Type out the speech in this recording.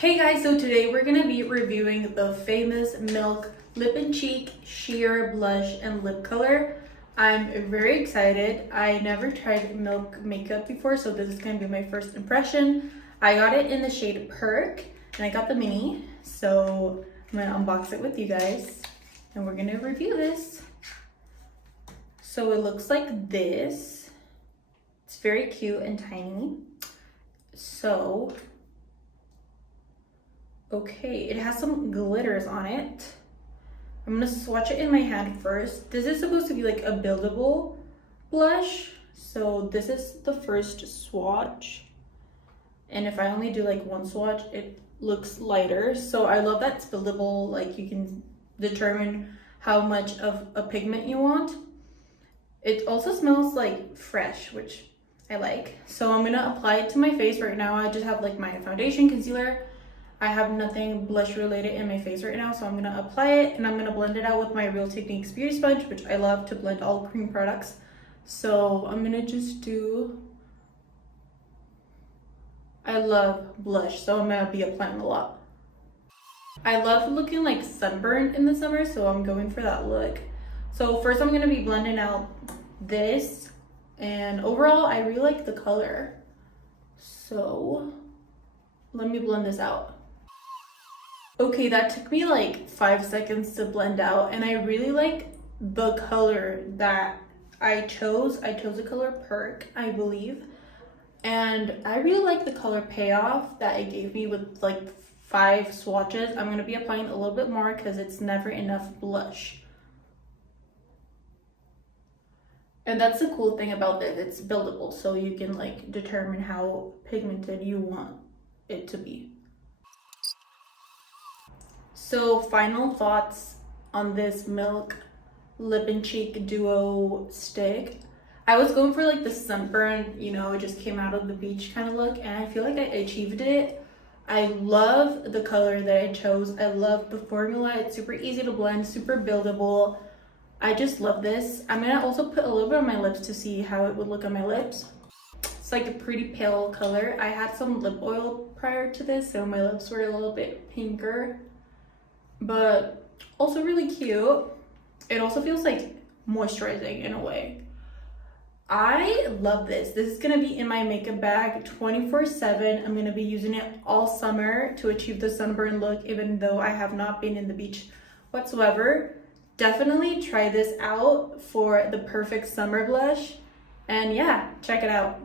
Hey guys, so today we're going to be reviewing the famous Milk Lip and Cheek Sheer Blush and Lip Color. I'm very excited. I never tried Milk makeup before, so this is going to be my first impression. I got it in the shade Perk, and I got the mini, so I'm going to unbox it with you guys, and we're going to review this. So it looks like this. It's very cute and tiny. So okay, it has some glitters on it. I'm gonna swatch it in my hand first. This is supposed to be like a buildable blush. So this is the first swatch. And if I only do like one swatch, it looks lighter. So I love that it's buildable, like you can determine how much of a pigment you want. It also smells like fresh, which I like. So I'm gonna apply it to my face right now. I just have like my foundation, concealer. I have nothing blush related in my face right now, so I'm gonna apply it and I'm gonna blend it out with my Real Techniques beauty sponge, which I love to blend all cream products. So I'm gonna just do, I love blush, so I'm gonna be applying a lot. I love looking like sunburned in the summer, so I'm going for that look. So first I'm gonna be blending out this, and overall I really like the color. So let me blend this out. Okay, that took me like 5 seconds to blend out, and I really like the color that I chose. I chose the color Perk, I believe, and I really like the color payoff that it gave me with like 5 swatches. I'm gonna be applying a little bit more because it's never enough blush. And that's the cool thing about this, it's buildable, so you can like determine how pigmented you want it to be. So final thoughts on this Milk Lip and Cheek Duo stick. I was going for like the sunburn, you know, it just came out of the beach kind of look, and I feel like I achieved it. I love the color that I chose. I love the formula. It's super easy to blend, super buildable. I just love this. I'm gonna also put a little bit on my lips to see how it would look on my lips. It's like a pretty pale color. I had some lip oil prior to this, so my lips were a little bit pinker, but also really cute. It also feels like moisturizing in a way. I love this. This is gonna be in my makeup bag 24/7. I'm gonna be using it all summer to achieve the sunburn look, even though I have not been in the beach whatsoever. Definitely try this out for the perfect summer blush. And yeah, check it out.